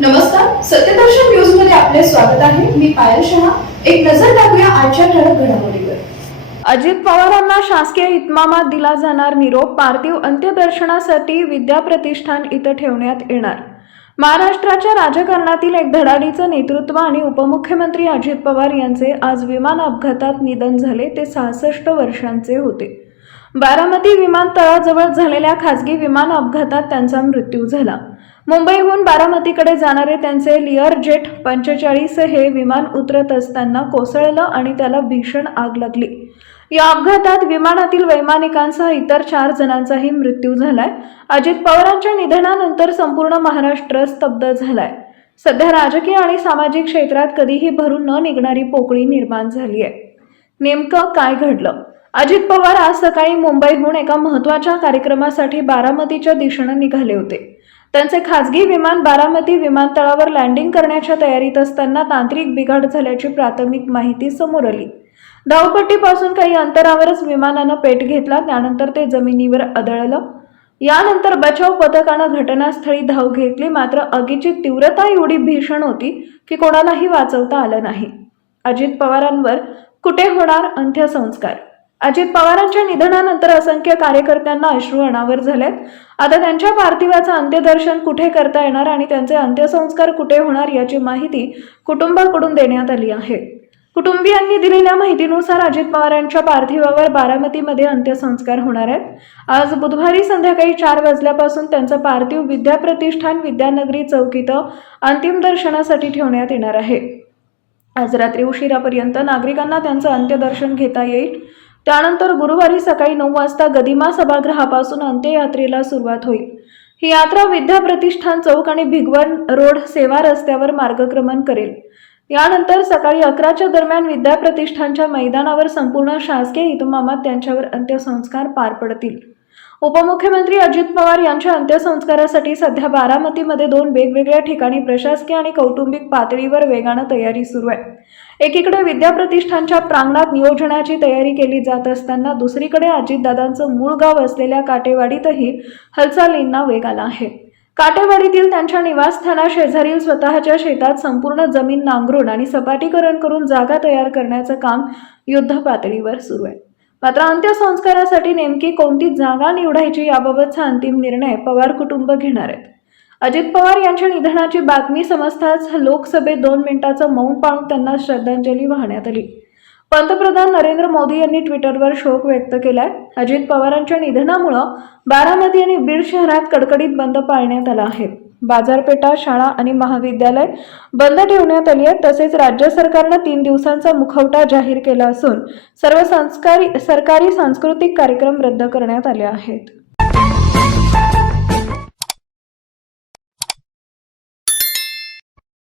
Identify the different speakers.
Speaker 1: नमस्कार सत्यदर्शन न्यूजमध्ये आपले स्वागत आहे. मी पायल शहा. एक नजर टाकूया आजच्या ठळक घडामोडीवर.
Speaker 2: अजित पवारांना शासकीय इतमामात दिला जाणार निरोप पार्थिव अंत्यदर्शनासाठी विद्या प्रतिष्ठान इथं ठेवण्यात येणार. महाराष्ट्राच्या राजकारणातील एक धडाडीचं नेतृत्व आणि उपमुख्यमंत्री अजित पवार यांचे आज विमान अपघातात निधन झाले ते सहासष्ट वर्षांचे होते. बारामती विमानतळाजवळ झालेल्या खासगी विमान अपघातात त्यांचा मृत्यू झाला. मुंबईहून बारामतीकडे जाणारे त्यांचे लिअर जेट पंचेचाळीस हे विमान उतरत असताना कोसळलं आणि त्याला भीषण आग लागली. या अपघातात विमानातील वैमानिकांसह इतर चार जणांचाही मृत्यू झालाय. अजित पवारांच्या निधनानंतर संपूर्ण महाराष्ट्र स्तब्ध झालाय. सध्या राजकीय आणि सामाजिक क्षेत्रात कधीही भरून न निघणारी पोकळी निर्माण झाली आहे. नेमकं काय घडलं? अजित पवार आज सकाळी मुंबईहून एका महत्त्वाच्या कार्यक्रमासाठी बारामतीच्या दिशेनं निघाले होते. त्यांचे खासगी विमान बारामती विमानतळावर लँडिंग करण्याच्या तयारीत असताना तांत्रिक बिघाड झाल्याची प्राथमिक माहिती समोर आली. धावपट्टीपासून काही अंतरावरच विमानानं पेट घेतला त्यानंतर ते जमिनीवर आदळलं. यानंतर बचाव पथकानं घटनास्थळी धाव घेतली मात्र आगीची तीव्रता एवढी भीषण होती की कोणालाही वाचवता आलं नाही. अजित पवारांवर कुठे होणार अंत्यसंस्कार? अजित पवारांच्या निधनानंतर असंख्य कार्यकर्त्यांना अश्रू अनावर झालेत. आता त्यांच्या पार्थिवाचं अंत्यदर्शन कुठे करता येणार आणि त्यांचे अंत्यसंस्कार कुठे होणार याची माहिती कुटुंबाकडून देण्यात आली आहे. कुटुंबियांनी दिलेल्या माहितीनुसार अजित पवारांच्या पार्थिवावर बारामतीमध्ये अंत्यसंस्कार होणार आहेत. आज बुधवारी संध्याकाळी चार वाजल्यापासून त्यांचं पार्थिव विद्याप्रतिष्ठान विद्यानगरी चौकीत अंतिम दर्शनासाठी ठेवण्यात येणार आहे. आज रात्री उशिरापर्यंत नागरिकांना त्यांचं अंत्यदर्शन घेता येईल. त्यानंतर गुरुवारी सकाळी नऊ वाजता गदिमा सभागृहापासून अंत्ययात्रेला सुरुवात होईल. ही यात्रा विद्या प्रतिष्ठान चौक आणि भिगवण रोड सेवा रस्त्यावर मार्गक्रमण करेल. यानंतर सकाळी अकराच्या दरम्यान विद्या प्रतिष्ठानच्या मैदानावर संपूर्ण शासकीय इतमामात त्यांच्यावर अंत्यसंस्कार पार पडतील. उपमुख्यमंत्री अजित पवार यांच्या अंत्यसंस्कारासाठी सध्या बारामतीमध्ये दोन वेगवेगळ्या ठिकाणी प्रशासकीय आणि कौटुंबिक पातळीवर वेगानं तयारी सुरू आहे. एकीकडे विद्या प्रतिष्ठानच्या प्रांगणात नियोजनाची तयारी केली जात असताना दुसरीकडे अजितदादांचं मूळ गाव असलेल्या काटेवाडीतही हालचालींना वेग आला आहे. काटेवाडीतील त्यांच्या निवासस्थानाशेजारील स्वतःच्या शेतात संपूर्ण जमीन नांगरून आणि सपाटीकरण करून जागा तयार करण्याचं काम युद्ध पातळीवर सुरू आहे. मात्र अंत्यसंस्कारासाठी नेमकी कोणती जागा निवडायची याबाबतचा अंतिम निर्णय पवार कुटुंब घेणार आहेत. अजित पवार यांच्या निधनाची बातमी समजताच लोकसभेत दोन मिनिटाचं मौन पाळून त्यांना श्रद्धांजली वाहण्यात आली. पंतप्रधान नरेंद्र मोदी यांनी ट्विटरवर शोक व्यक्त केलाय. अजित पवारांच्या निधनामुळं बारामती आणि बीड शहरात कडकडीत बंद पाळण्यात आला आहे. बाजारपेठा शाळा आणि महाविद्यालय बंद ठेवण्यात आली आहेत. तसेच राज्य सरकारनं तीन दिवसांचा मुखवटा जाहीर केला असून सर्व संस्कारी सरकारी सांस्कृतिक कार्यक्रम रद्द करण्यात आले आहेत.